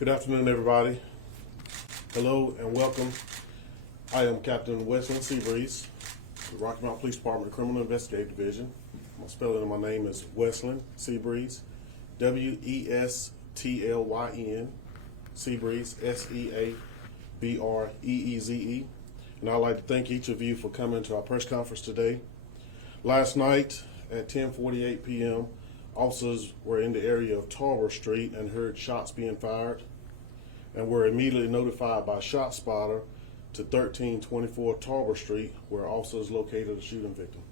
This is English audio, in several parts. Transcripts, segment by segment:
Good afternoon, everybody. Hello and welcome. I am Captain Wesley Seabreeze, the Rocky Mount Police Department Criminal Investigative Division. My spelling of my name is Wesley Seabreeze, Westlyn, Seabreeze, Seabreeze. And I'd like to thank each of you for coming to our press conference today. Last night at 10:48 p.m., officers were in the area of Tarver Street and heard shots being fired, and were immediately notified by ShotSpotter to 1324 Tarver Street, where officers located a shooting victim.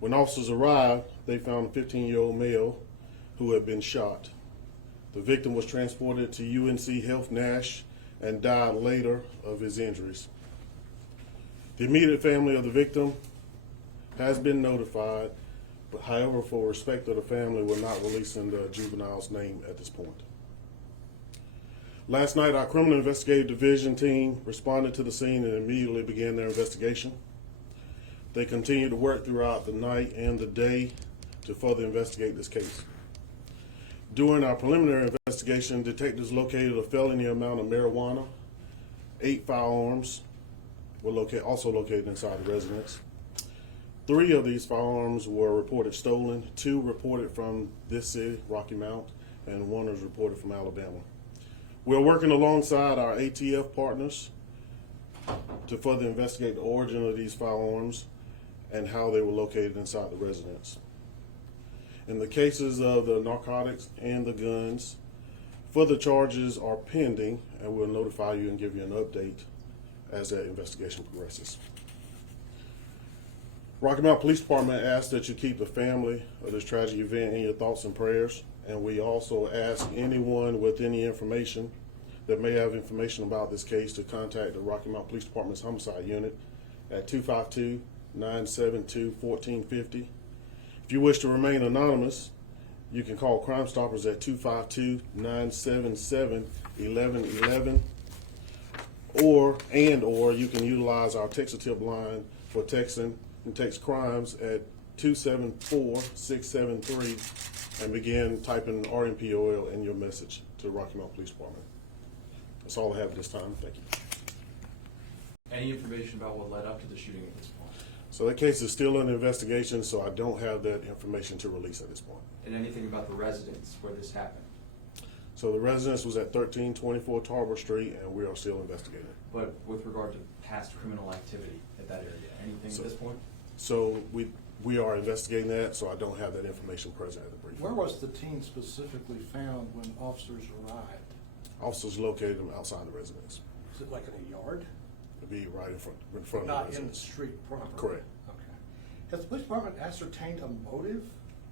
When officers arrived, they found a 15-year-old male who had been shot. The victim was transported to UNC Health Nash and died later of his injuries. The immediate family of the victim has been notified, but however, for respect of the family, we're not releasing the juvenile's name at this point. Last night, our Criminal Investigative Division team responded to the scene and immediately began their investigation. They continued to work throughout the night and the day to further investigate this case. During our preliminary investigation, detectives located a felony amount of marijuana. 8 firearms were also located inside the residence. 3 of these firearms were reported stolen, 2 reported from this city, Rocky Mount, and 1 was reported from Alabama. We're working alongside our ATF partners to further investigate the origin of these firearms and how they were located inside the residence. In the cases of the narcotics and the guns, further charges are pending, and we'll notify you and give you an update as that investigation progresses. Rocky Mount Police Department asks that you keep the family of this tragic event in your thoughts and prayers. And we also ask anyone with any information that may have information about this case to contact the Rocky Mount Police Department's homicide unit at 252-972-1450. If you wish to remain anonymous, you can call Crime Stoppers at 252-977-1111, or you can utilize our text-to-tip line for texting and text crimes at 274-673 and begin typing RMPOL in your message to the Rocky Mount Police Department. That's all I have at this time. Thank you. Any information about what led up to the shooting at this point? So that case is still under investigation, so I don't have that information to release at this point. And anything about the residence where this happened? So the residence was at 1324 Tarver Street, and we are still investigating. But with regard to past criminal activity at that area, anything at this point? So we are investigating that, so I don't have that information present at the briefing. Where was the teen specifically found when officers arrived? Officers located them outside the residence. Is it like in a yard? It'd be right in front of the Not residence. in the street proper? Correct. Okay. Has the police department ascertained a motive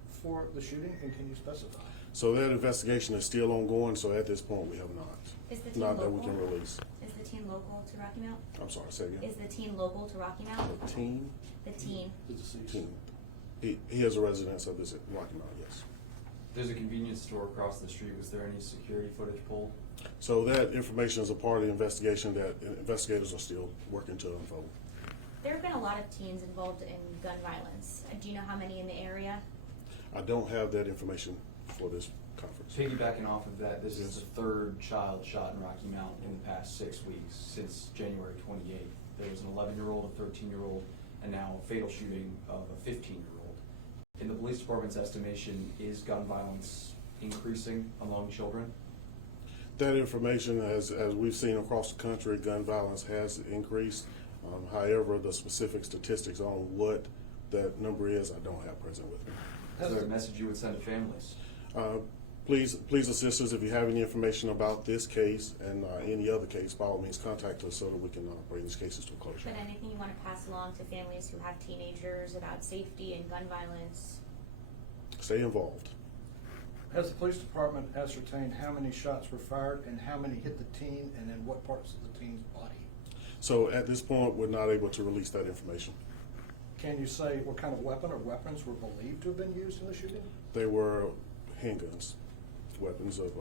for the shooting, and can you specify? So that investigation is still ongoing, so at this point we have not. Is the teen Not that local? we can release. Is the teen local to Rocky Mount? I'm sorry, say again. Is the teen local to Rocky Mount? The teen? The teen. The deceased? Teen. He is a resident of this Rocky Mount, yes. There's a convenience store across the street. Was there any security footage pulled? So that information is a part of the investigation that investigators are still working to unfold. There have been a lot of teens involved in gun violence. Do you know how many in the area? I don't have that information for this conference. Piggybacking off of that, this Yes. is the 3rd child shot in Rocky Mount in the past 6 weeks since January 28th. There was an 11-year-old, a 13-year-old, and now a fatal shooting of a 15-year-old. In the police department's estimation, is gun violence increasing among children? That information, as we've seen across the country, gun violence has increased. However, the specific statistics on what that number is, I don't have present with me. Is there a message you would send to families? Please assist us if you have any information about this case and any other case. By all means, contact us so that we can bring these cases to a closure. But anything you want to pass along to families who have teenagers about safety and gun violence? Stay involved. Has the police department ascertained how many shots were fired and how many hit the teen and in what parts of the teen's body? So at this point, we're not able to release that information. Can you say what kind of weapon or weapons were believed to have been used in the shooting? They were handguns, weapons of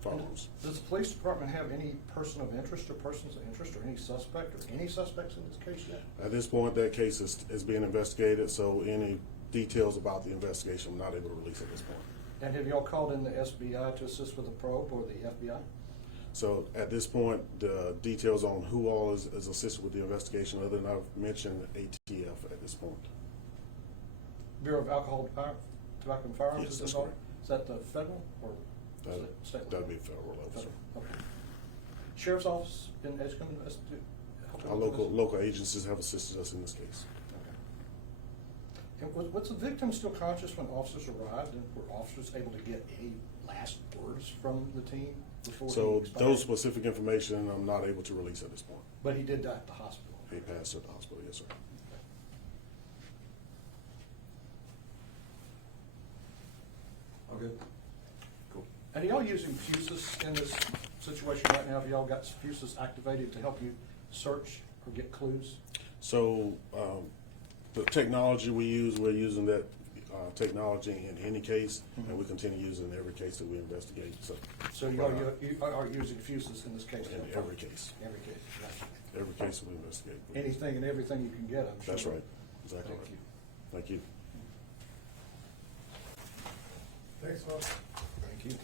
firearms. Does the police department have any person of interest or persons of interest or any suspect or any suspects in this case yet? At this point, that case is being investigated, so any details about the investigation I'm not able to release at this point. And have y'all called in the SBI to assist with the probe or the FBI? So at this point, the details on who all is assisted with the investigation, other than I've mentioned ATF at this point. Bureau of Alcohol, Tobacco and Firearms Yes, is that's involved? correct. Is that the federal or is it state? That'd be federal level, sir. Okay. Sheriff's Office been educating us to help? Our local agencies have assisted us in this case. And was the victim still conscious when officers arrived, and were officers able to get any last words from the team before he So expired? those specific information I'm not able to release at this point. But he did die at the hospital. He passed at the hospital, yes, sir. All good? Cool. And are y'all using fuses in this situation right now? Have y'all got fuses activated to help you search or get clues? So the technology we use, we're using that technology in any case, and we continue using it in every case that we investigate. So you are using fuses in this case? In every case. Every case, gotcha. Every case that we investigate. Anything and everything you can get, I'm sure. That's right. Exactly Thank right. you. Thank you. Thanks, Bob. Thank you.